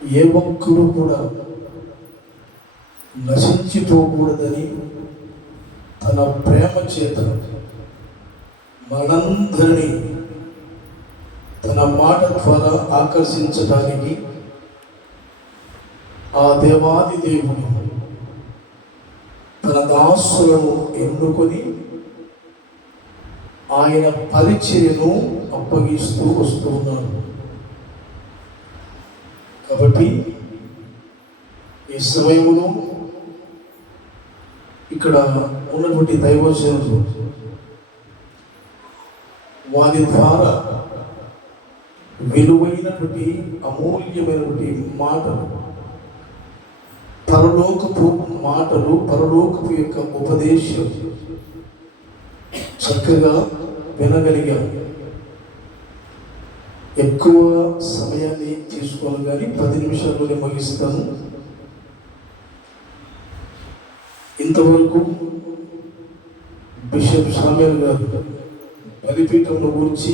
ఏ ఒక్కరు కూడా నశించిపోకూడదని తన ప్రేమ చేత మనందరినీ తన మాట ద్వారా ఆకర్షించడానికి ఆ దేవాది దేవుడు తన దాసులను ఎన్నుకొని ఆయన పరిచర్యను అప్పగిస్తూ వస్తూ ఉన్నాడు. కాబట్టి ఈ సమయంలో ఇక్కడ ఉన్నటువంటి దైవజనులు వారి ద్వారా విలువైనటువంటి అమూల్యమైనటువంటి మాటలు, పరలోకపు మాటలు, పరలోకపు యొక్క ఉపదేశం చక్కగా వినగలిగాం. ఎక్కువ సమయాన్ని తీసుకోను కానీ 10 నిమిషాల్లోనే ముగిస్తాను. ఇంతవరకు బిషప్ సామ్యూల్ గారు బలిపీఠంలో గురించి,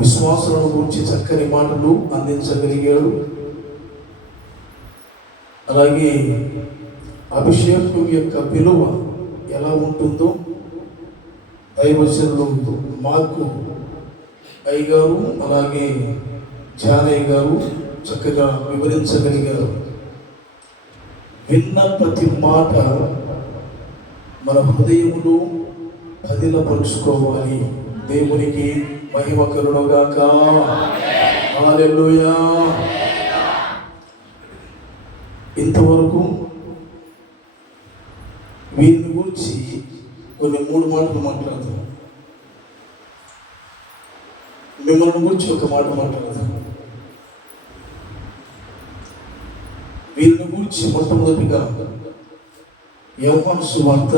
విశ్వాసాలను గురించి చక్కని మాటలు అందించగలిగాడు. అలాగే అభిషేకం యొక్క విలువ ఎలా ఉంటుందో దైవజనులు మార్కు అయ్యగారు అలాగే జానయ్య గారు చక్కగా వివరించగలిగారు. విన్న ప్రతి మాట మన హృదయములో పదిలపరుచుకోవాలి. దేవునికి మహిమ కలుగుగాక. హల్లెలూయా. ఇంతవరకు వీరిని గురించి కొన్ని 3 మాటలు మాట్లాడతాం. మిమ్మల్ని గురించి ఒక మాట మాట్లాడతాం. వీరిని గురించి మొట్టమొదటిగా యోహాను సువార్త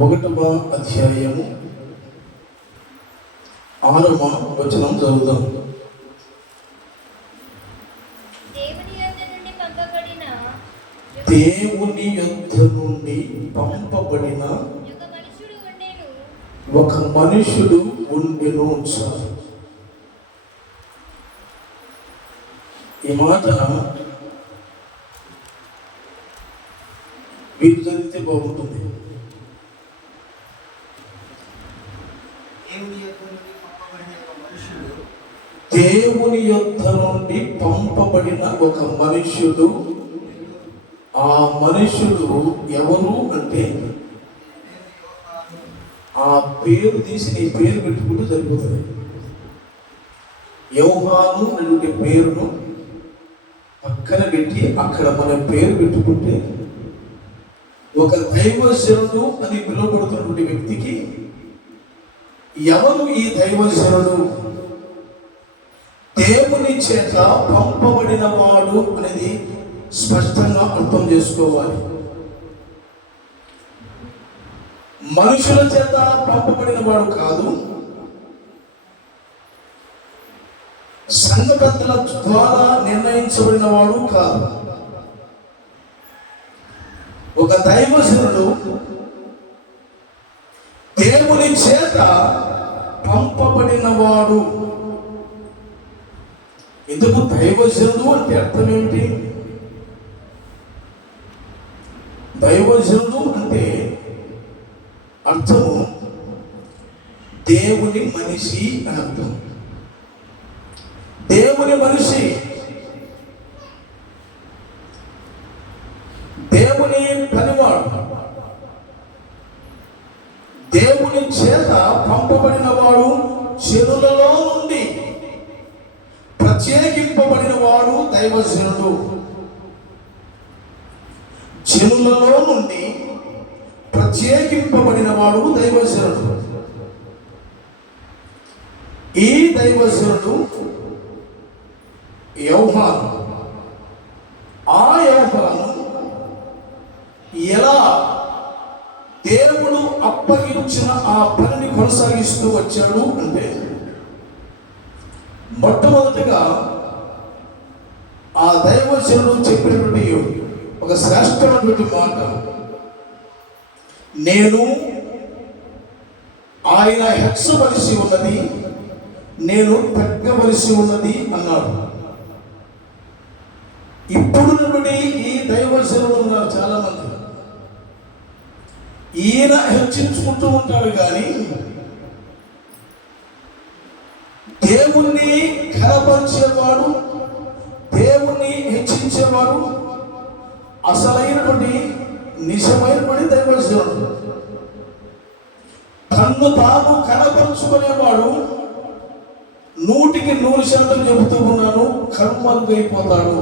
1వ అధ్యాయము 6వ వచనం చదువుదాం. దేవుని యొద్ద నుండి పంపబడిన ఒక మనుషుడు ఉండెను. ఈ మాట మీరు చదివితే బాగుంటుంది. దేవుని యొద్ద నుండి పంపబడిన ఒక మనుష్యుడు. ఆ మనుష్యుడు ఎవరు అంటే, ఆ పేరు తీసి నీ పేరు పెట్టుకుంటూ సరిపోతుంది. యోహాను అనే పేరును పక్కన పెట్టి అక్కడ మన పేరు పెట్టుకుంటే ఒక దైవజనుడు అని పిలువబడుతున్నటువంటి వ్యక్తికి ఎవరు ఈ దైవజనుడు, దేవుని చేత పంపబడిన వాడు అనేది స్పష్టంగా అర్థం చేసుకోవాలి. మనుషుల చేత పంపబడిన వాడు కాదు, సంఘ పెద్దల ద్వారా నిర్ణయించబడిన వాడు కాదు. ఒక దైవజనుడు దేవుని చేత పంపబడిన వాడు. ఎందుకు దైవజనుడు అంటే అర్థం ఏమిటి? దైవజనుడు అంటే అర్థము దేవుని మనిషి అని అర్థం. దేవుని మనిషి, దేవుని పనివాడు, దేవుని చేత పంపబడిన వాడు, జనులలో నుండి ప్రత్యేకింపబడిన వాడు దైవజనుడు. జనులలో నుండి ప్రత్యేకింపబడిన వాడు దైవజనుడు. ఈ దైవజనుడు యోహాను. ఆ యోహాను ఎలా దేవుడు అప్పగించిన ఆ పనిని కొనసాగిస్తూ వచ్చాడు అంటే, మొట్టమొదటిగా ఆ దైవజనుడు చెప్పినటువంటి ఒక శ్రేష్టమైనటువంటి మాట, నేను ఆయన హెచ్చవలసి ఉన్నది, నేను తగ్గవలసి ఉన్నది అన్నాడు. ఇప్పుడున్నటువంటి ఈ దైవజనులు ఉన్నారు చాలా మంది. ఈయన హెచ్చించుకుంటూ ఉంటాడు కానీ దేవుణ్ణి ఘనపరిచేవాడు, దేవుణ్ణి హెచ్చించేవాడు అసలైనటువంటి నిజమైనటువంటి దైవజనుడు. తన్ను తాను కనపరుచుకునేవాడు 100% చెబుతూ ఉన్నాను, కనుమరుగైపోతాడు.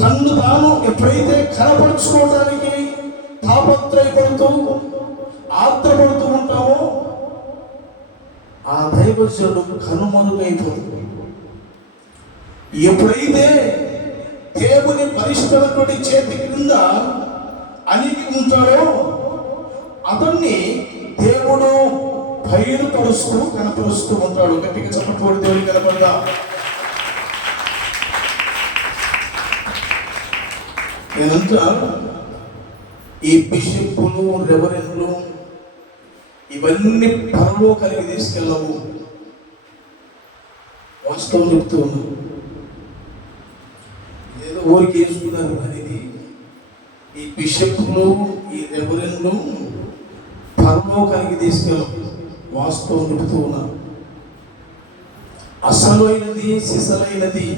తన్ను తాను ఎప్పుడైతే కనపరుచుకోవడానికి తాపత్రయపడుతూ ఆత్రపడుతూ ఉంటామో ఆ దైవజనుడు కనుమరుగైపోతాడు. ఎప్పుడైతే దేవుని పరిష్కరణటువంటి చేతి క్రింద అణిగి ఉంటాడో అతన్ని దేవుడు బయలుపరుస్తూ కనపరుస్తూ ఉంటాడు. గట్టిగా చెప్పకూడదు, దేవుడు కనపడదా? నేనంటా ఈ బిషప్పులు, రెవరెండ్లు ఇవన్నీ పరలోకానికి తీసుకెళ్ళవు. వాస్తవం చెప్తూ ఉన్నాను. ఏదో ఊరికి వేసుకున్నారు అనేది ఈ బిషప్పులు, ఈ రెవరెండ్లు పరలోకానికి తీసుకెళ్ళవు. వాస్తవం చెబుతూ ఉన్నాను. అసలైనది, సిసలైనది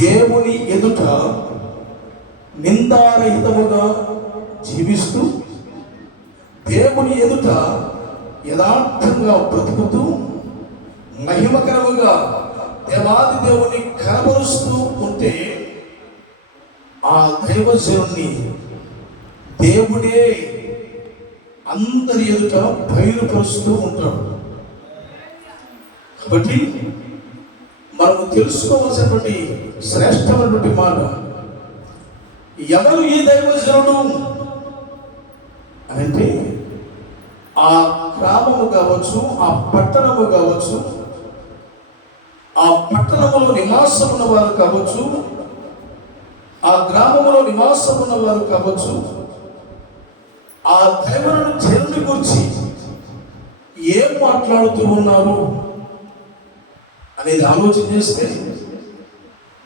దేవుని ఎదుట నిందారహితముగా జీవిస్తూ దేవుని ఎదుట యథార్థంగా బ్రతుకుతూ మహిమకరముగా దేవాది దేవుని కనబరుస్తూ ఉంటే ఆ దైవజనుని దేవుడే అందరి ఎదుట బయలుపరుస్తూ ఉంటాడు. కాబట్టి మనము తెలుసుకోవాల్సినటువంటి శ్రేష్టమైనటువంటి మాట, ఎవరు ఈ దైవజనుడు అంటే ఆ గ్రామము కావచ్చు, ఆ పట్టణము కావచ్చు, ఆ పట్టణములో నివాసం ఉన్నవారు కావచ్చు, ఆ గ్రామములో నివాసం ఉన్నవారు కావచ్చు, ఆ దైవజనుని జనుని గురించి ఏం మాట్లాడుతూ ఉన్నారు అనేది ఆలోచన చేస్తే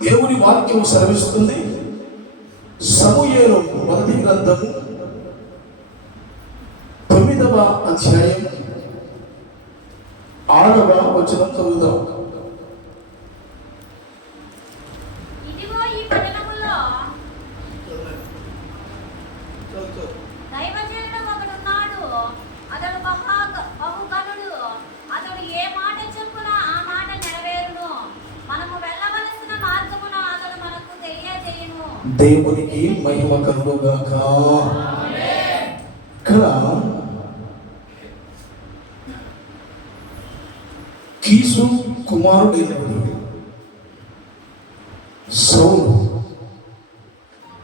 దేవుని వాక్యం సెలవిస్తుంది. సమూయేలు మొదటి గ్రంథము 9వ అధ్యాయం 6వ వచనం చదువుదాం. ఇదిగో ఈ పట్టణములో దైవజనుడు ఒకడున్నాడు. అతడు బహుగనుడు. అతడు ఏ మాట చెప్పున ఆ మాట నెరవేరును. మనము వెళ్ళవలసిన మార్గమును అతడు మనకు తెలియజేయును. దేవునికి మహిమ కలుగుగాక. ఇక్కడ కీసు కుమారుడైనటువంటి సౌలు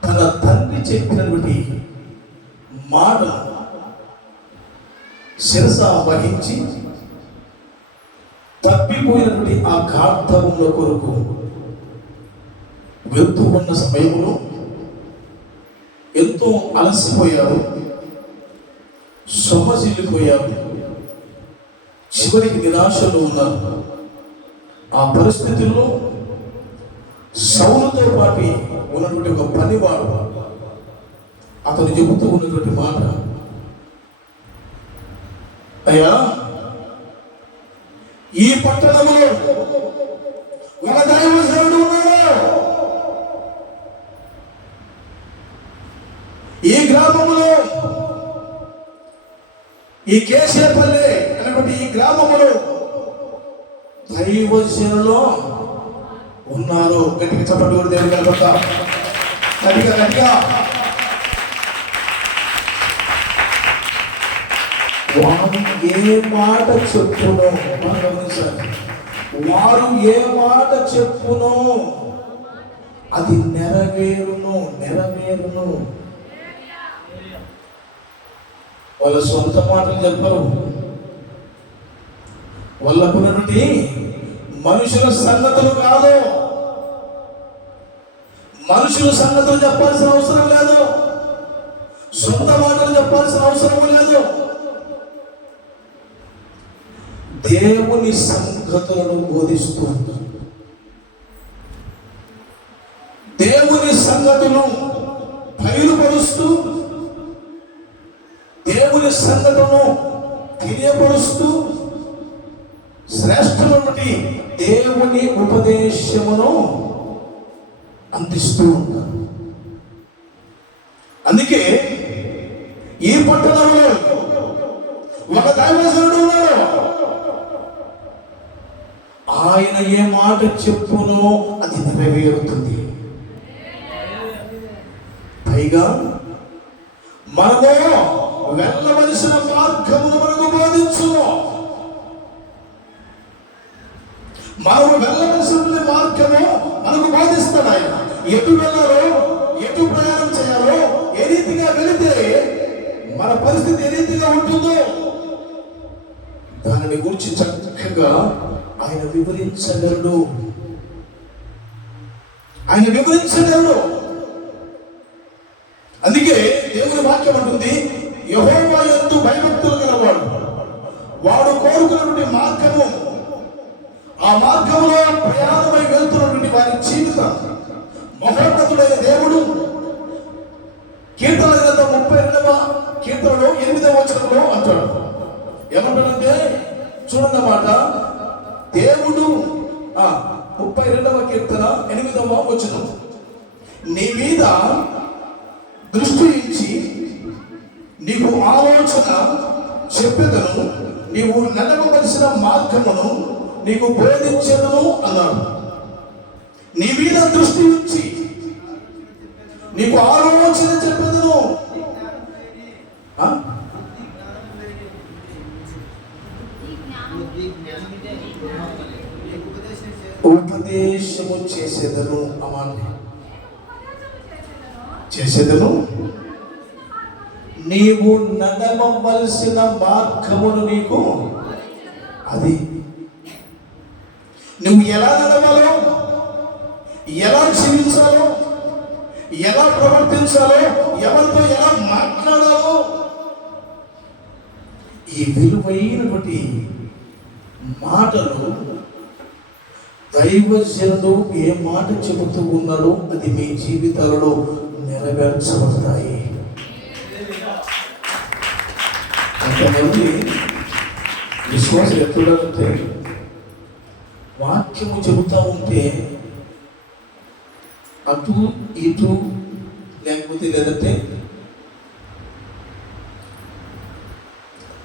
తన తండ్రి చెప్పినటువంటి మాట శిరస వహించి తప్పిపోయినటువంటి ఆ గాఢముల కొరకు వెళ్తూ ఉన్న సమయంలో ఎంతో అలసిపోయారు, సొమ్మసిల్లిపోయారు, చివరికి నిరాశలో ఉన్నారు. ఆ పరిస్థితుల్లో సౌలుతో పాటు ఉన్నటువంటి ఒక పనివాడు అతను చెబుతూ ఉన్నటువంటి మాట, అయ్యా, ఈ పట్టణంలో ఒక దైవజనుడు ఉన్నాడు, ఈ గ్రామములో, ఈ కేశేపల్లి అనేటువంటి ఈ గ్రామములో దైవజనులు ఉన్నారు. గట్టిగా చెప్పండి, కూడా దేవుడు కనపడతా. గట్టిగా గట్టిగా. వారు ఏ మాట చెప్పునో గమనించాలి. వారు ఏ మాట చెప్పునో అది నెరవేరును, నెరవేరును. వాళ్ళ సొంత మాటలు చెప్పరు. వాళ్ళకున్నటువంటి మనుషుల సంగతులు కాదు. మనుషుల సంగతులు చెప్పాల్సిన అవసరం లేదు, సొంత మాటలు చెప్పాల్సిన అవసరం లేదు. దేవుని సంగతులను బోధిస్తూ ఉంటారు. దేవుని సంగతులు బయలుపరుస్తూ, దేవుని సంగతులను తెలియపరుస్తూ, శ్రేష్టమైనటువంటి దేవుని ఉపదేశమును అందిస్తూ ఉంటారు. అందుకే ఈ పట్టణంలో ఒక దైవజనుడు ఉన్నాడు. ఆయన ఏ మాట చెప్పునో అది నెరవేరుతుంది. పైగా మనము వెళ్ళవలసిన మార్గమును మనకు బోధించును. మనము వెళ్ళవలసిన మార్గము మనకు బోధిస్తాడు ఆయన. ఎటు వెళ్ళాలో, ఎటు ప్రయాణం చేయాలో, ఏ రీతిగా వెళితే మన పరిస్థితి ఏ రీతిగా ఉంటుందో దానిని గురించి చక్కగా ఆయన వివరించగలడు. ఆయన వివరించగలడు. అందుకే దేవుని వాక్యం అంటుంది, యెహోవా యందు భయభక్తులు గలవాడు వాడు కోరుకున్నటువంటి మార్గము, ఆ మార్గంలో ప్రయాణమై వెళ్తున్నటువంటి వారి జీవితం మహోన్నతుడైన దేవుడు. కీర్తనల గ్రంథం 32వ కీర్తనలో 8వ వచనంలో అంటాడు. ఏమంటాడంటే చూడండి మాట, దేవుడు 32వ కీర్తన 8వ వచనం, నీ మీద దృష్టి ఇచ్చి నీకు ఆలోచన చెప్పెదను, నీవు నడవవలసిన మార్గమును నీకు బోధించెదను అన్నాడు. నీ మీద దృష్టి ఉంచి నీకు ఆలోచన చెప్పెదను. ఉపదేశము చేసేదను అమ్మాన్ని చేసేదను, నీవు నడవవలసిన మార్గమును నీకు, అది నువ్వు ఎలా నడవాలో, ఎలా జీవించాలో, ఎలా ప్రవర్తించాలో, ఎవరితో ఎలా మాట్లాడాలో, ఈ విలువైనటువంటి మాటలు దైవజనుడు ఏ మాట చెబుతూ ఉన్నాడో అది మీ జీవితాలలో నెరవేర్చబడతాయి. కొంతమంది విశ్వాసం ఎప్పుడంటే వాక్యము చెబుతూ ఉంటే అటు ఇటు లేకపోతే లేదంటే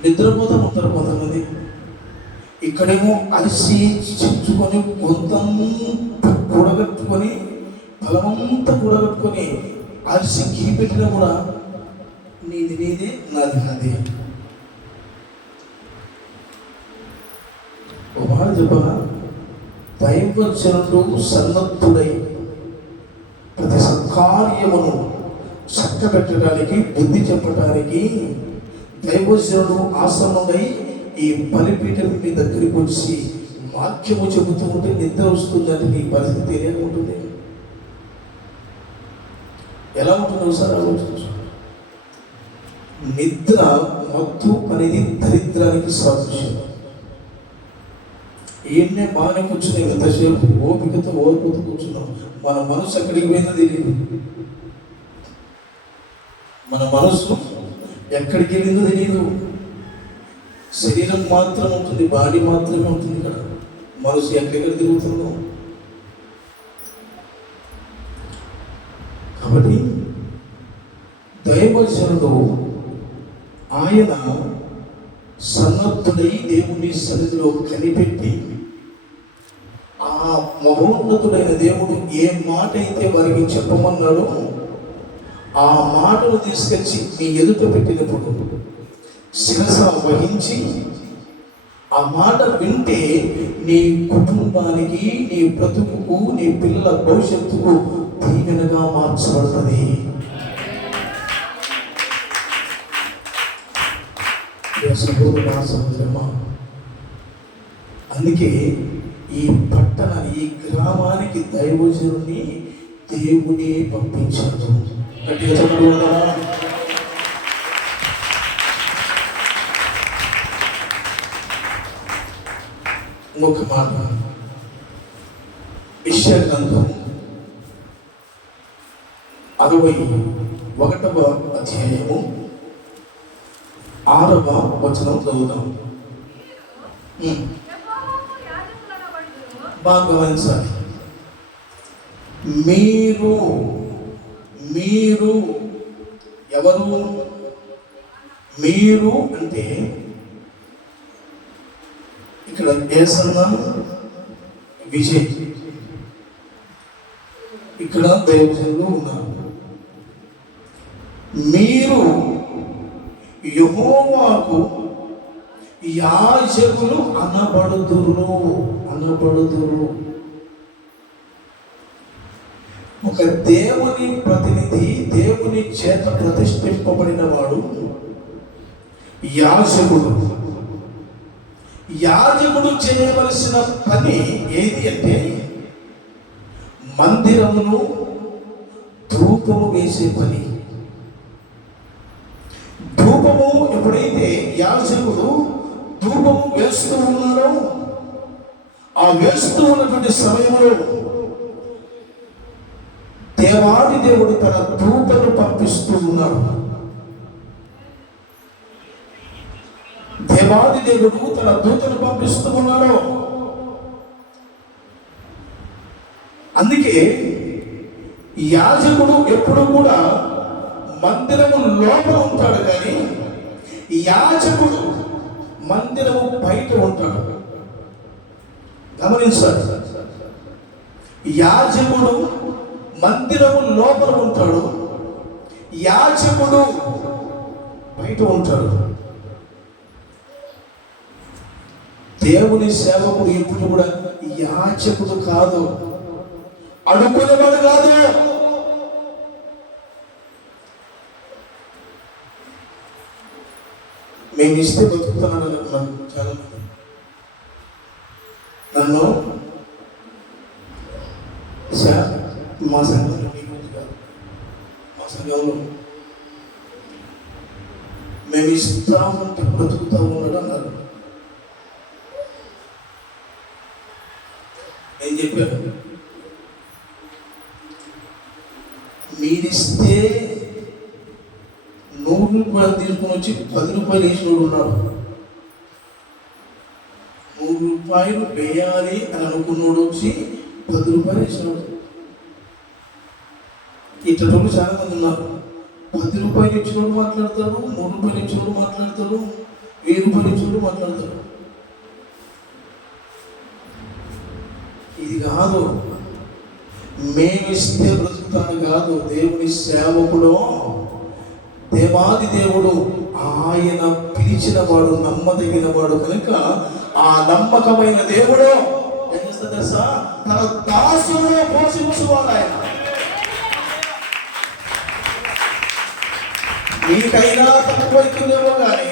నిద్రపోతూ ఉంటారు కొంతమంది. ఇక్కడేమో అలసి చించుకొని గొంతంతా కూడగట్టుకొని బలమంతా కూడగట్టుకొని అలసి గీ పెట్టినా కూడా నీది నీదే, నాది నాది. ఒక మాట చెప్పనా, దైవజనుడు సన్నద్ధుడై ప్రతి సత్కార్యమును చక్కబెట్టడానికి, బుద్ధి చెప్పడానికి దైవజనుడు ఆసనుడై ఈ బలిపీఠం మీ దగ్గరికి వచ్చి వాక్యము చెబుతూ ఉంటే నిద్ర వస్తుందంటే నీ పరిస్థితి ఎలా ఉంటుంది? ఎలా ఉంటుందో సార్ ఆలోచించు. నిద్ర మత్తు అనేది దరిద్రానికి సాదృశ్యం. ఏమే బాగానే కూర్చున్నాం, ఎంతసేపు ఓపికతో ఓర్పుతో కూర్చున్నాం, మన మనసు ఎక్కడికి పోయిందో తెలియదు. మన మనసు ఎక్కడికి వెళ్ళిందో తెలియదు. శరీరం మాత్రం ఉంటుంది, బాడీ మాత్రమే ఉంటుంది కదా, మనసు ఎక్కడెక్కడ తిరుగుతుందో. కాబట్టి దైవజనుడు ఆయన సన్నద్ధుడై దేవుని సన్నిధిలో కనిపెట్టి ఆ మహోన్నతుడైన దేవుడు ఏ మాట అయితే వారికి చెప్పమన్నాడో ఆ మాటను తీసుకొచ్చి నీ ఎదుట పెట్టినప్పుడు శిరస వహించి ఆ మాట వింటే నీ కుటుంబానికి, నీ బ్రతుకుకు, నీ పిల్లల భవిష్యత్తుకు దీవెనగా మార్చబడుతుంది. అందుకే ఈ పట్టణ, ఈ గ్రామానికి దైవజనుని దేవుడే పంపించాడు. గట్టిగా చెప్పకుండా ఇంకొక మాట, యెషయా గ్రంథం 61వ అధ్యాయము 6వ వచనం చదువుదాం. బాగా గమనించాలి. మీరు ఎవరు? మీరు అంటే ఇక్కడ ఏసన్న, విజయ్, ఇక్కడ దైవజనులు ఉన్నారు. మీరు యెహోవాకు యాజకులు అనబడుదురు. ఒక దేవుని ప్రతినిధి, దేవుని చేత ప్రతిష్ఠింపబడిన వాడు యాజకుడు. యాజకుడు చేయవలసిన పని ఏది అంటే మందిరమును ధూపము వేసే పని. ధూపము ఎప్పుడైతే యాజకుడు ధూపము వేస్తూ ఉన్నాడో, ఆ వేస్తూ ఉన్నటువంటి సమయంలో దేవాది దేవుడు తన దూతను పంపిస్తూ ఉన్నాడు. దేవాది దేవుడు తన దూతను పంపిస్తూ ఉన్నాడు. అందుకే యాజకుడు ఎప్పుడు కూడా మందిరము లోపల ఉంటాడు, కానీ యాజకుడు మందిరము బయట ఉంటాడు. గమనించాలి. యాజకుడు మందిరము లోపల ఉంటాడు, యాజకుడు బయట ఉంటాడు. దేవుని సేవకుడు ఎప్పుడు కూడా యాజకుడు కాదు, అడుగునేవాడు కాదు. మేము ఇస్తే బతుకుతున్నాను చాలా మంది. నన్ను మా సంఘంలో మా సంఘంలో మేము ఇస్తా ఉంటే బ్రతుకుతా ఉన్నాడు అన్నారు. నేను చెప్పాను, మీరిస్తే 100 రూపాయలు తీసుకుని వచ్చి 10 రూపాయలు వేసినోడు ఉన్నాడు. 100 రూపాయలు వేయాలి అని అనుకున్నాడు వచ్చి 10 రూపాయలు వేసినాడు. ఇట్లా చాలా మంది ఉన్నారు. 10 రూపాయలు ఇచ్చినోడు మాట్లాడతాడు, 3 రూపాయలు ఇచ్చినోడు మాట్లాడతాడు, 1000 రూపాయలు ఇచ్చినోడు మాట్లాడతాడు. ఇది కాదు. మేమిస్తే బ్రతుకుతాను కాదు. దేవుని సేవకుడు, దేవాది దేవుడు ఆయన పిలిచిన వాడు, నమ్మదగిన వాడు కనుక ఆ నమ్మకమైన దేవుడు ఏం చేస్తా తెలుసా? తన దాసును పోషించువాడు ఆయన. మీకైనా తక్కువైతుందేమో కానీ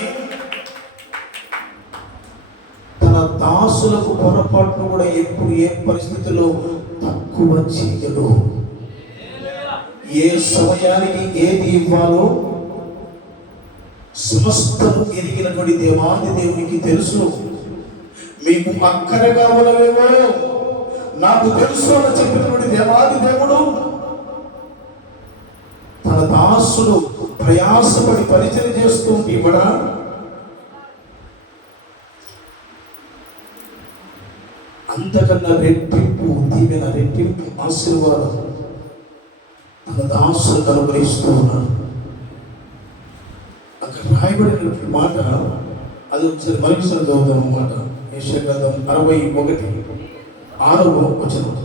తన దాసులకు పొరపాటును కూడా ఎప్పుడు ఏ పరిస్థితుల్లో తక్కువ చేయడు. ఏ సమయానికి ఏది ఇవ్వాలో సమస్తము ఎరిగినటువంటి దేవాది దేవునికి తెలుసు. మీకు అక్కరగా ఉన్నవేమో నాకు తెలుసు అని చెప్పినటువంటి దేవాది దేవుడు తన దాసుడు ప్రయాసపడి పరిచయం చేస్తూ ఇవ్వడా? అంతకన్నా రెట్టింపు దీవెన, రెట్టింపు ఆశీర్వాదం తన దాసులు అనుగ్రహిస్తూ ఉన్నాడు. అక్కడ రాయబడినటువంటి మాట అది ఒకసారి మరొకసారి చదువుతాం అన్నమాట. యెషయా గ్రంథం 61:6వ వచనం.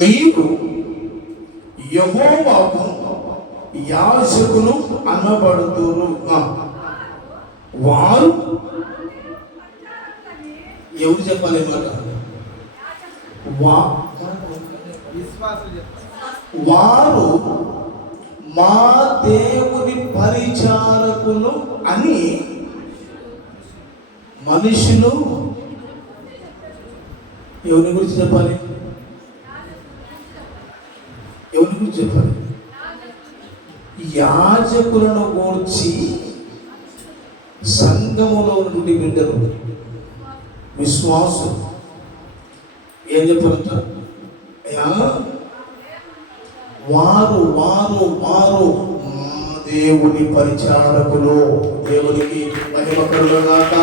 మీరు యెహోవాకు యాజకులు అనబడుతురు. వారు ఎవరు చెప్పాలి మాట? వారు మా దేవుని పరిచారకులు అని మనుషులు ఎవరి గురించి చెప్పాలి? ఎవరి గురించి చెప్పాలి? యాజకులను గూర్చి సంఘములో నుండి బిడ్డలు విశ్వాసం ఏం చెప్పారంట? అయ్యా, వారు వారు వారు మా దేవుని పరిచారకులు. దేవునికి మహిమ కలుగుగాక.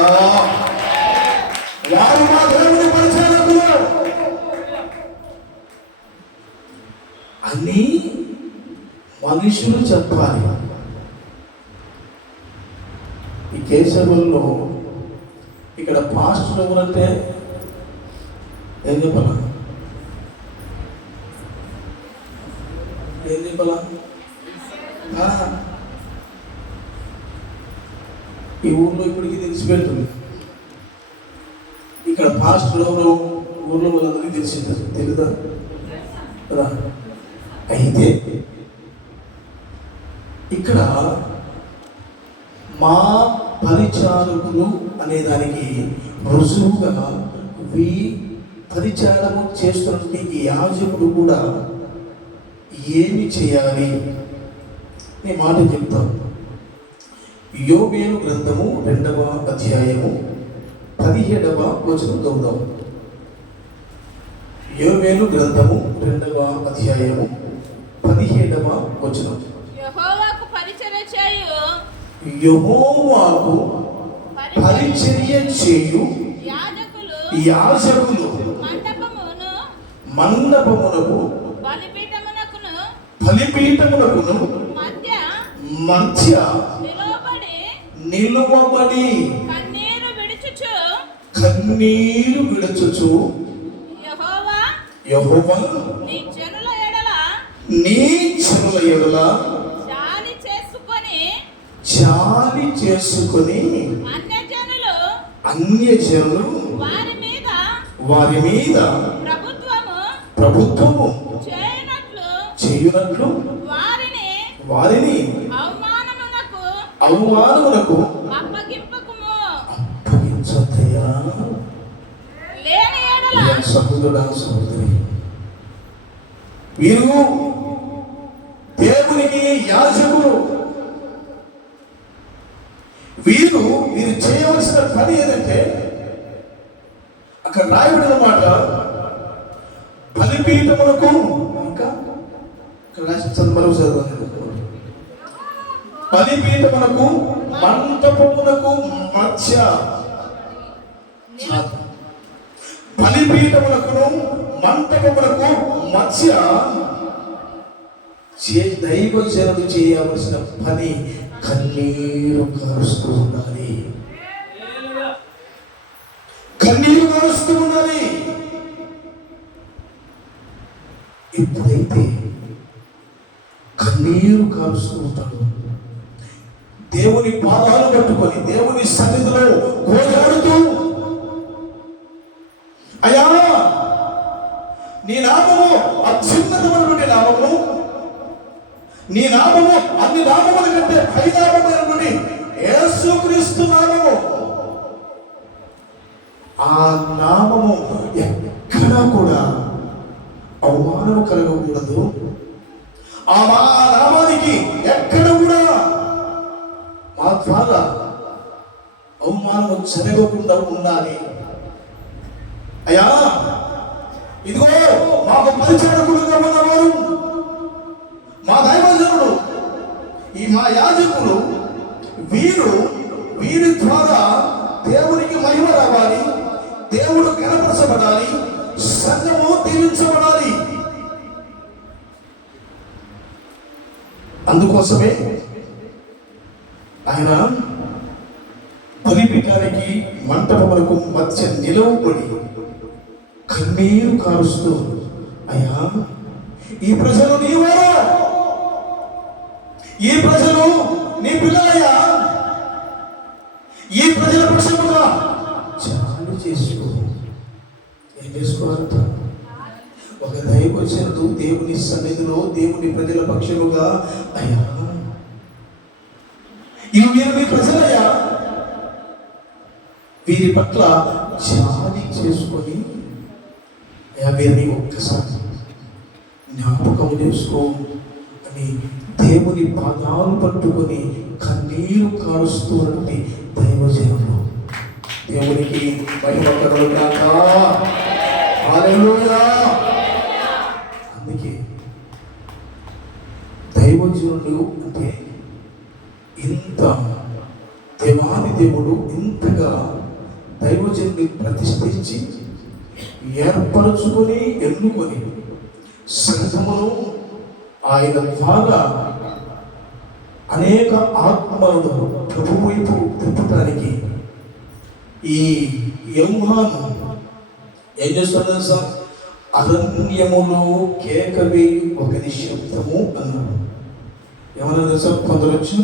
వారు మా దేవుని పరిచారకులు అని మనుషులు చెప్పాలి. ఈ కేశవుల్లో ఇక్కడ పాస్టర్ ఎవరంటే ఏం చెప్పాలా? ఏం చెప్పాలా? ఈ ఊర్లో ఇప్పటికీ తెలిసిపెడుతుంది. ఇక్కడ పాస్టర్ ఎవరు ఊర్లో వాళ్ళందరికీ తెలిసిందా? తెలుదా కదా? అయితే ఇక్కడ మా పరిచారకులు అనే దానికి రుజువుగా పరిచారము చేస్తున్నటువంటి ఈ యాజకుడు కూడా ఏమి చేయాలి నీ మాట చెప్తాను. యోబేలు గ్రంథము 2వ అధ్యాయము 17వ వచనం చదువుదాం. యోబేలు గ్రంథము 2వ అధ్యాయము 17వ వచనం. యెహోవాకు పరిచర్య చేయు పరిచర్య చేయు యాజకులు మండపమునకు బలిపీఠమునకును మధ్య నిలువబడి కన్నీరు విడుచుచు యెహోవా నీ జనుల ఎడల జాలి చేసుకొని అన్యజనులు వారి మీద ప్రభుత్వము చేయునట్లు వారిని అవమానమునకు అప్పగించదయా. సహోదరుడా, సహోదరి, వీరు దేవునికి యాజకులు. వీరు చేయవలసిన పని ఏదంటే అక్కడ రాయబడిన మాట, బలిపీఠమునకు ఇంకా మరొకసారి బలిపీఠమునకు మంటపమునకు మధ్య, బలిపీఠమునకును మంటపమునకు మధ్య దైవజనుడు చేయవలసిన పని కన్నీరు కారుస్తూ ఉండాలి. కన్నీరు కారుస్తూ ఉండాలి. ఎప్పుడైతే కన్నీరు కారుస్తూ ఉంటాడు, దేవుని పాదాలు పట్టుకొని దేవుని సన్నిధిలో గోజాడుతూ, అయ్యా నీ నామము అత్యున్నతమైనటువంటి నామము, నీ నామము అన్ని నామముల కంటే పైనామమైనటువంటి యేసుక్రీస్తు నామము, ఆ నామము ఎక్కడా కూడా అవమానం కలగకూడదు. ఆ నామానికి ఎక్కడ కూడా మా ద్వారా అవమానం జరగకుండా ఉండాలి. అయ్యా, ఇదిగో మాకు పరిచారకులుగా ఉన్నవారు మా దైవజనుడు, ఈ మా యాజకులు, వీరి ద్వారా దేవునికి మహిమ రావాలి, దేవుడు కనపరచబడాలి, సంఘము దీవించబడాలి. అందుకోసమే ఆయన బలిపీఠానికి మంటపమునకు మధ్య నిలవబడి కన్నీరు కారుస్తూ, అయ్యా ఈ ప్రజలు నీవారా, ఈ ప్రజలు నీ పిల్లలయ్యా, ఈ ప్రజల పక్షముగా జాలి చేసుకో. ఏం చేసుకోవాలంట? ఒక దైవజనుడు దేవుని సన్నిధిలో దేవుని ప్రజల పక్షముగా, అయ్యా ఇవి మీరు మీ ప్రజలయ్యా, వీరి పట్ల జాలి చేసుకొని అయ్యా వీరిని ఒక్కసారి జ్ఞాపకం చేసుకో అని దేవుని పాదాలు పట్టుకొని కన్నీరు కన్నీరు కారుస్తున్నటువంటి దైవజనులు. దేవునికి మహిమ కలుగుగాక. హల్లెలూయా. అందుకే దైవజనుడు అంటే ఇంత దేవాది దేవుడు ఇంతగా దైవజనుని ప్రతిష్ఠించి ఏర్పరచుకొని ఎన్నుకొని సంఘమును ఆయన ద్వారా అనేక ఆత్మలను ప్రభు వైపు తిప్పటానికి ఈ యోహాను ఏం చేస్తున్నాడు సార్? అరణ్యములో కేకవి ఒక నిశ్శబ్దము అన్నాడు. ఏమన్నా సార్? కొందరు వచ్చి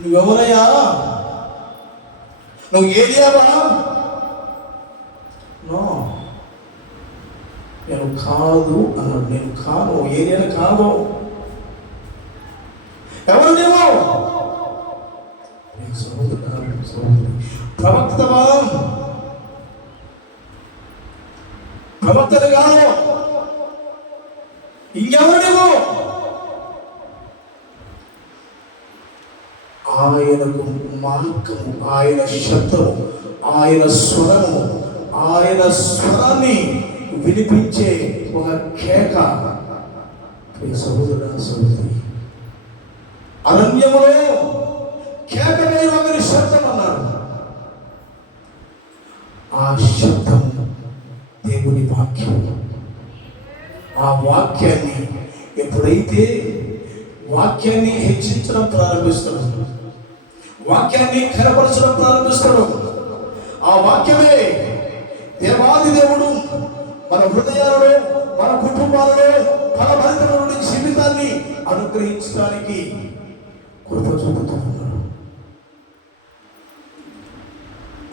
నువ్వెవరయ్యా? నువ్వు ఏలియావా? నో, నేను కాదు అన్నాడు. నేను కాదు, ఏలియాని కాదు. ఎవరు నువ్వు? ప్రవక్తవా? ప్రవక్తలు కాదు. ఇంకెవరు నువ్వు? ఆయనకు మార్గము, ఆయన శబ్దము, ఆయన స్వరము, ఆయన స్వరాన్ని వినిపించే ఒక కేక. సహోదర సహోదరి, అరణ్యములో కేకమే ఒకరి శబ్దం అన్నాడు. ఆ శబ్దము దేవుని వాక్యం. ఆ వాక్యాన్ని ఎప్పుడైతే వాక్యాన్ని హెచ్చించడం ప్రారంభిస్తాడు, వాక్యాన్ని కనపరచడం ప్రారంభిస్తాడు, ఆ వాక్యమే దేవాది దేవుడు మన హృదయాలలో, మన కుటుంబాలలో ఫలభరితమైన జీవితాన్ని అనుగ్రహించడానికి కృప చూపుతూ ఉన్నాడు.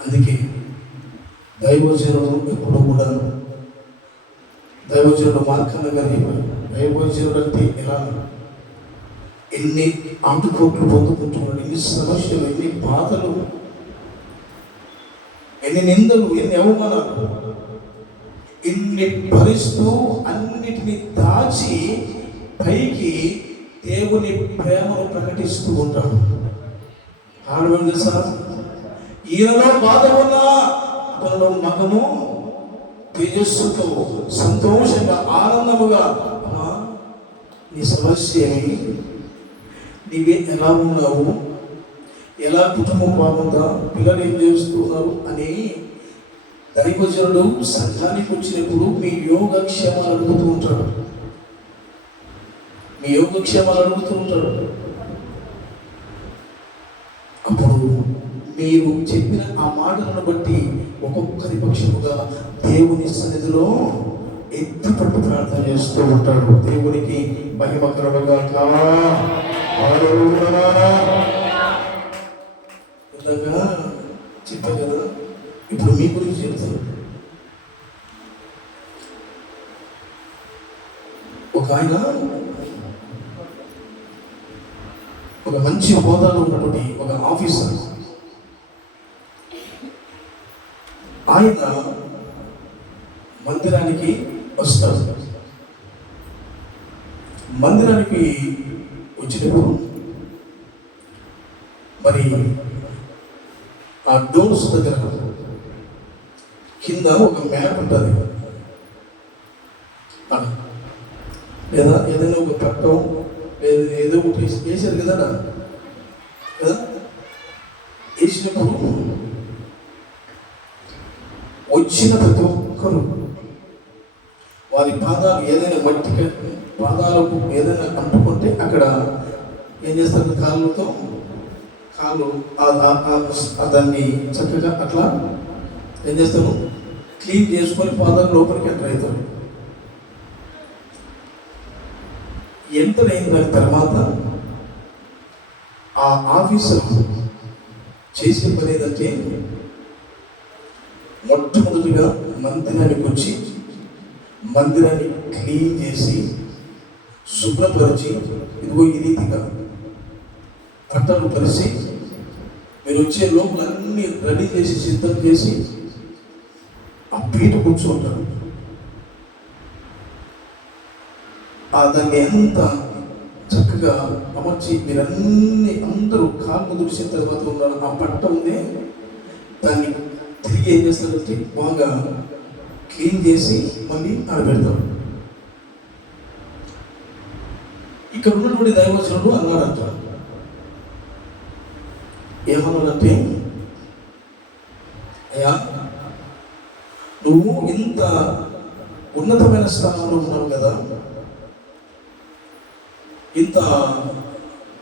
అందుకే దైవజనుడు ఎప్పుడు కూడా, దైవజనుడు మార్కన్న గారి దైవజనుడు అంటే ఎలా, ఎన్ని ఆటుపోట్లు పొందుకుంటున్నాడు, ఎన్ని సమస్యలు, ఎన్ని బాధలు, ఎన్ని నిందలు, ఎన్ని అవమానాలు, ఇన్ని భరిస్తూ అన్నిటినీ దాచి పైకి దేవుని ప్రేమను ప్రకటిస్తూ ఉంటాడు. ఆడవండి సార్, ఈయనలో బాధ ఉన్నా అతనిలో మగము తేజస్సుతో సంతోషంగా ఆనందముగా, నీ సమస్య ఏమి, నీవే ఎలా ఉన్నావు, ఎలా కుటుంబం బాగుందా, పిల్లలు ఏం చేస్తున్నారు అని దైవజనుడు సంఘానికి వచ్చినప్పుడు మీ యోగక్షేమాలు అడుగుతూ ఉంటాడు. మీ యోగక్షేమాలు అడుగుతూ ఉంటాడు. అప్పుడు మీరు చెప్పిన ఆ మాటలను బట్టి ఒక్కొక్కరి పక్షముగా దేవుని సన్నిధిలో ఎత్తిపట్టు ప్రార్థన చేస్తూ ఉంటాడు. దేవునికి మహిమ కలుగుగాక. ఇందాక చెప్పా కదా, ఇప్పుడు మీ గురించి చెప్తాను. ఒక ఆయన ఒక మంచి హోదాలో ఉన్నటువంటి ఒక ఆఫీసర్, ఆయన మందిరానికి వస్తారు. మందిరానికి వచ్చినప్పుడు మరి ఆ డోర్స్ దగ్గర కింద ఒక మ్యాప్ ఉంటుంది, లేదా ఏదైనా ఒక పట్టం ఏదో ఒకటి వేసారు కదా, వేసినప్పుడు వచ్చిన ప్రతి ఒక్కరు వారి పాదాలు ఏదైనా మట్టి పాదాలకు ఏదైనా అంటుకుంటే అక్కడ ఏం చేస్తారు, కాళ్ళతో కాళ్ళు దాన్ని చక్కగా అట్లా ఏం చేస్తారు, క్లీన్ చేసుకొని పాదాలు లోపలికి ఎంటర్ అవుతారు. ఎంటర్ అయిన తర్వాత ఆ ఆఫీసర్ చేసిన పని ఏదంటే, మొట్టమొదటిగా మందిరానికి వచ్చి మందిరాన్ని క్లీన్ చేసి శుభ్రపరిచి, ఇదిగో ఈ రీతిగా కట్టలు పరిచి మీరు వచ్చే లోపల అన్ని రెడీ చేసి సిద్ధం చేసి ఆ పీట కూర్చుంటారు. దాన్ని ఎంత చక్కగా చక్కగా అమర్చి మీరన్నీ అందరూ కాళ్ళు దుడిచిన తర్వాత ఉన్న ఆ పట్ట ఉంది, దాన్ని తిరిగి ఏం చేస్తారంటే బాగా క్లీన్ చేసి మళ్ళీ ఆడబెడతారు. ఇక్కడ ఉన్నటువంటి దైవజనుడు అన్నాడంట, ఏమన్నాడంటే, అయ్యా నువ్వు ఇంత ఉన్నతమైన స్థానంలో ఉన్నావు కదా, ఇంత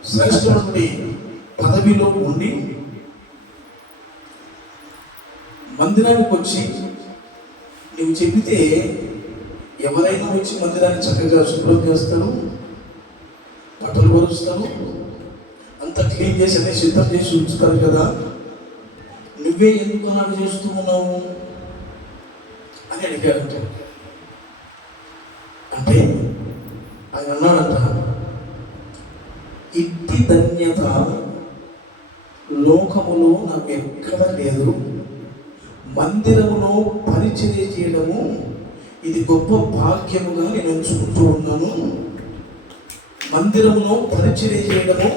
శ్రేష్టమైనటువంటి పదవిలో ఉండి మందిరానికి వచ్చి నువ్వు చెబితే ఎవరైనా వచ్చి మందిరాన్ని చక్కగా శుభ్రం చేస్తారు, బట్టలు పరుస్తారు, అంతా క్లీన్ చేసి అన్నీ సిద్ధం చేసి ఉంచుతారు కదా, నువ్వే ఎందుకు నాకు చేస్తూ ఉన్నావు అని అడిగాడంట. అంటే ఆయన అన్నాడంట, ఇట్టి ధన్యత లోకములో నాకు ఎక్కడ లేదు, మందిరములో పరిచర్య చేయడము ఇది గొప్ప భాగ్యముగా నేను ఎంచుకుంటూ ఉన్నాను, మందిరములో పరిచర్య చేయడము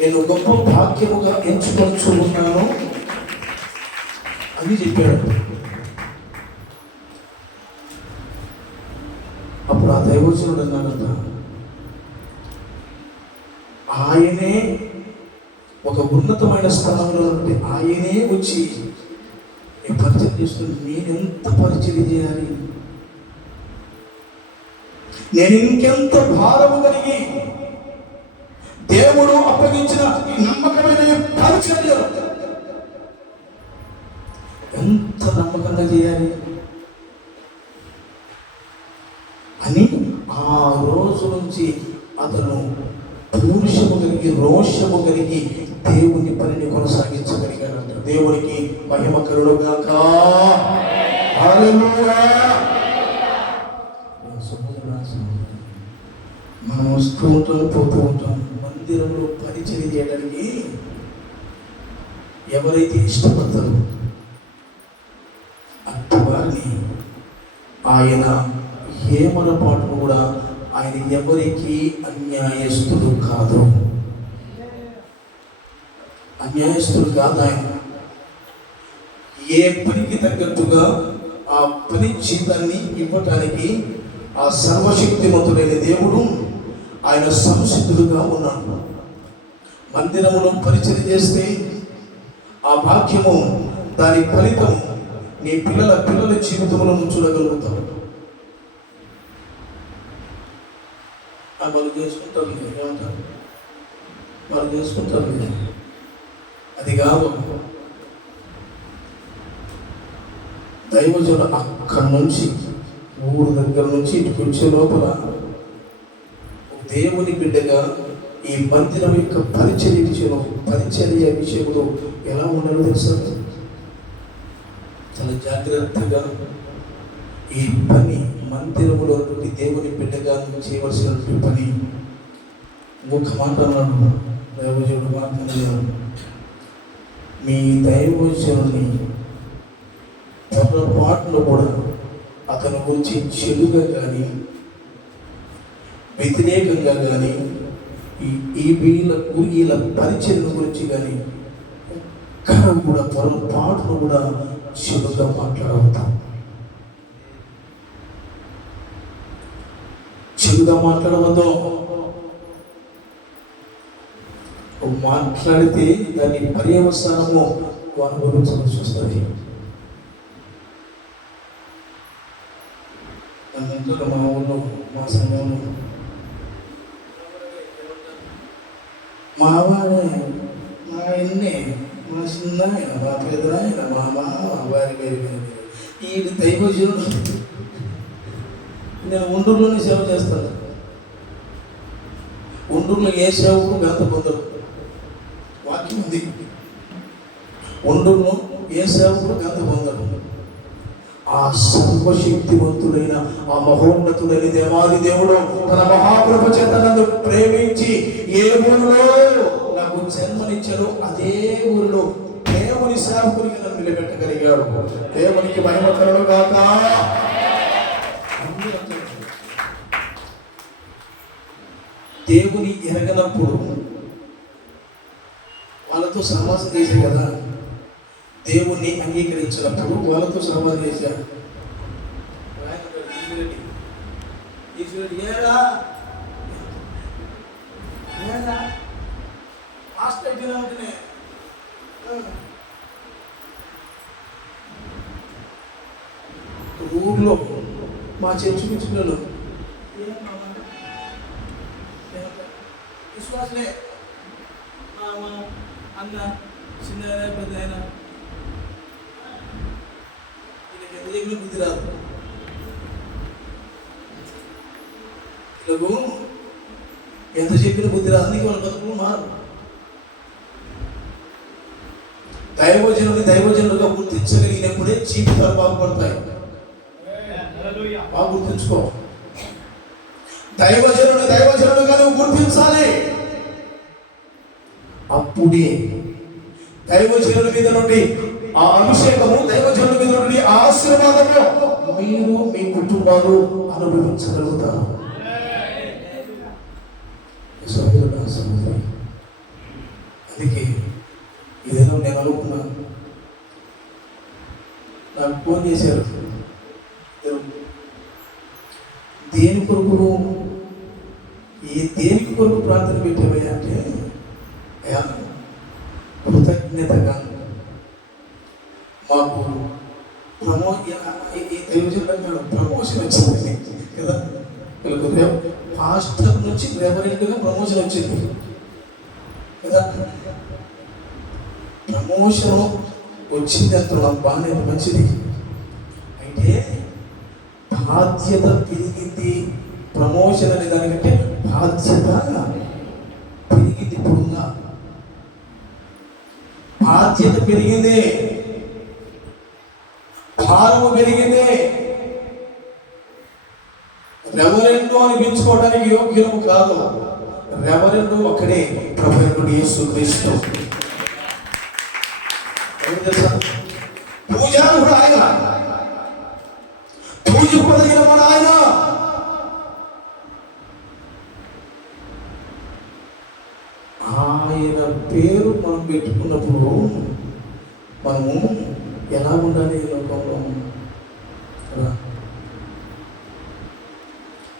నేను గొప్ప భాగ్యముగా ఎంచుకుంటూ ఉన్నాను అని చెప్పాడు. అప్పుడు ఆ దైవజనుడు అన్నాడంట, ఆయనే ఒక ఉన్నతమైన స్థానంలో ఉంటే ఆయనే వచ్చి పరిచయం చేస్తుంది, నేనెంత పరిచయం చేయాలి, నేను ఇంకెంత భారము కలిగి దేవుడు అప్పగించిన ఈ నమ్మకమైన పరిచర్య ఎంత నమ్మకంగా చేయాలి అని ఆ రోజు నుంచి అతను పౌరుషము కలిగి రోషము కలిగి దేవుని పనిని కొనసాగించగలిగాడంట. దేవునికి మహిమ కలుగుగాక. హల్లెలూయా. మనం వస్తూ ఉంటాం, పోతూ ఉంటాం. మందిరంలో పరిచర్య చేయడానికి ఎవరైతే ఇష్టపడతారో అట్టి వారిని ఆయన ఏమనపాటును కూడా ఆయన ఎవరికి అన్యాయస్తుడు కాదు, అన్యాయస్తుడు కాదు. ఆయన ఏ పనికి తగ్గట్టుగా ఆ పని జీతాన్ని ఇవ్వటానికి ఆ సర్వశక్తిమంతుడైన దేవుడు ఆయన సంసిద్ధుడుగా ఉన్నాడు. మందిరములో పరిచయం చేస్తే ఆ భాగ్యము, దాని ఫలితం నీ పిల్లల జీవితంలో చూడగలుగుతావు. వాళ్ళు చేసుకుంటారు, ఏమంటారు, వాళ్ళు చేసుకుంటారు. అది కాదు, దైవజనుడు అక్కడి నుంచి ఊరు దగ్గర నుంచి ఇటుకు వచ్చే లోపల దేవుని బిడ్డగా ఈ మందిరం యొక్క పరిచర్య విషయంలో ఎలా ఉండాలో తెలుసా? చాలా జాగ్రత్తగా ఈ పని మందిరంలో దేవుని బిడ్డగా చేయవలసినటువంటి పని. ఒక మాట అన్నాడు దైవజనుడు, మాట్లాడారు, మీ దైవజనుని పొరపాటును కూడా అతని గురించి చెడుగా కానీ వ్యతిరేకంగా కానీ వీళ్ళ పరిచయం గురించి కానీ ఎక్కడ కూడా పొరపాటును కూడా చెడుగా మాట్లాడవుతాం. చెడుగా మాట్లాడవద్దు. మాట్లాడితే దాని పర్యవసానము అనుభవించవలసి వస్తుంది. మా ఊళ్ళో మా సంఘంలో మా వాడే, మా ఇన్నే, మా చిన్న ఆయన, మా పెద్ద ఆయన, మా మామ, వారి వేరు ఈ దైవజనుడు. నేను ఉండూరులోనే సేవ చేస్తాను. ఉండూరులో ఏ సేవకు గంత పొందరు, వాక్యం ఉంది. ఉండూరులో ఏ సేవకుడు గంత పొందరు. ఆ సర్వశక్తివంతుడైన ఆ మహోన్నతుడైన దేవాది దేవుడు తన మహాకృప చేత నన్ను ప్రేమించి ఏ ఊరిలో నాకు జన్మనిచ్చారో అదే ఊరిలో దేవుని సేవకునికి నన్ను నిలబెట్టగలిగాడు. దేవునికి మహిమ కలుగుగాక. దేవుని ఎరగన విన్నప్పుడు వాళ్ళతో సహవాసం చేశారు కదా, దేవుణ్ణి అంగీకరించినప్పుడు వాళ్ళతో సహవాసం చేశారు. ఊర్లో మా చర్చి పిచ్చులలో విశ్వాసలే అన్న చిన్న పెద్ద అయినా బుద్ధి రాదు. ఇలాగూ ఎంత చెప్పిన బుద్ధి రాదు, నీకు వాళ్ళ బతుకులు మారు. దైవజనులుగా గుర్తించగలిగినప్పుడే జీవితాలు బాగుపడతాయి. బాగా గుర్తించుకో, దైవజనులుగా నువ్వు గుర్తించాలి. అప్పుడే దైవజనుల మీద నుండి ఆ అభిషేకము, దైవజనుల మీద నుండి ఆ ఆశీర్వాదము మీరు మీ కుటుంబాలు అనుభవించగలుగుతారు. అందుకే ఇదేదో నేను అనుకున్నాను. నాకు ఫోన్ చేశారు, దేనికి కొరకు ప్రార్థన పెట్టావయ్యా అంటే, అయ్యా కృతజ్ఞతగా మాకు ప్రమోషన్ వచ్చింది కదా, పాస్టర్ నుంచి రెవరెంట్గా ప్రమోషన్ వచ్చింది కదా. ప్రమోషన్ వచ్చింది అంటున్నాం, బాగానే మంచిది. అయితే బాధ్యత పెరిగింది. ప్రమోషన్ అనే దానికంటే బాధ్యత పెరిగింది. ఇప్పుడుగా బాధ్యత పెరిగింది, భారము పెరిగింది. రెవరెండు అనిపించుకోవడానికి యోగ్యము కాదు. రెవరెండు ఒక్కడే, ప్రభువైన యేసుక్రీస్తు. పూజారుడు ఆయన, పూజింపదగిన మన ఆయన. ఆయన పేరు మనం పెట్టుకున్నప్పుడు మనము ఎలా ఉండాలి ఈ లోకంలో?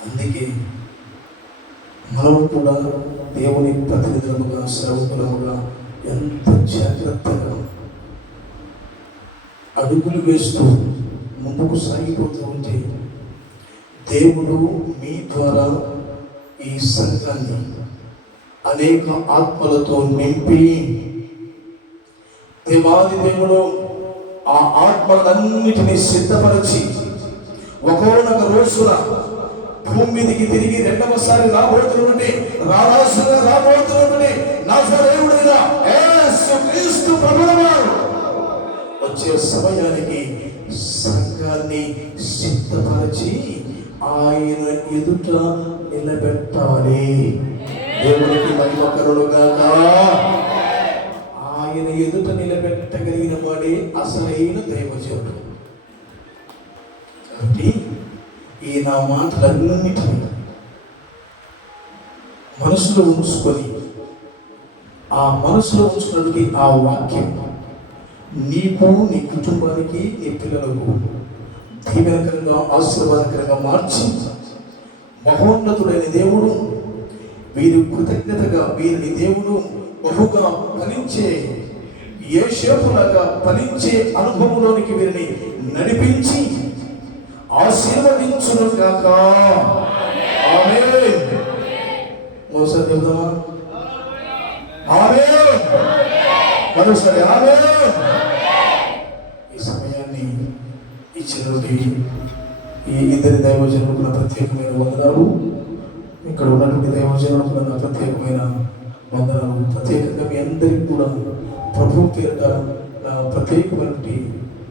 అందుకే మనం కూడా దేవుని ప్రతినిధులుగా, సేవకులుగా ఎంత జాగ్రత్తగా అడుగులు వేస్తూ ముందుకు సాగిపోతూ ఉంటే దేవుడు మీ ద్వారా ఈ సంఘాన్ని అనేక ఆత్మలతో నింపి, దేవాది దేవుడు ఆ ఆత్మలన్నిటినీ సిద్ధపరిచి ఒకనొక రోజున భూమి మీదకి తిరిగి రెండవసారి రాబోతున్నటువంటి, రారాసుగా రాబోతున్నటువంటి నజరేయుడైన యేసుక్రీస్తు ప్రభువారు వచ్చే సమయానికి సంఘాన్ని సిద్ధపరిచి ఆయన ఎదుట నిలబెట్టాలి. దేవునికి మహిమ కలుగుగాక. ఆయన ఎదుట నిలబెట్టగలిగిన వాడే అసలైన దైవజనుడు. కాబట్టి ఈ నా మాటలన్నిటినీ మనసులో ఉంచుకొని, ఆ మనసులో ఉంచుకున్నటువంటి ఆ వాక్యం నీకు, నీ కుటుంబానికి, నీ పిల్లలకు దీవెనకరంగా, ఆశీర్వాదకరంగా మార్చి, మహోన్నతుడైన దేవుడు వీరి కృతజ్ఞతగా వీరిని దేవుడు బహుగా ఫలించే, యోసేపులాగా ఫలించే అనుభవంలోనికి వీరిని నడిపించి ఆశీర్వదించును గాక. ఆమేన్. మరోసారి చెప్దామా? ఆమేన్. మరోసారి ఆమేన్. ఈ సమయాన్ని ఇచ్చినటువంటి ఈ ఇద్దరి దైవజనులకు నా ప్రత్యేకమైన వందనాలు. ఇక్కడ ఉన్నటువంటి దైవజనులకు నా ప్రత్యేకమైన వందనాలు. ప్రత్యేకంగా మీ అందరికీ కూడా ప్రభు పేరిట నా ప్రత్యేకమైనటువంటి,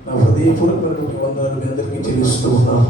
నా హృదయపూర్వకమైనటువంటి వందనాలు మీ అందరికీ చెల్లిస్తూ ఉన్నాను.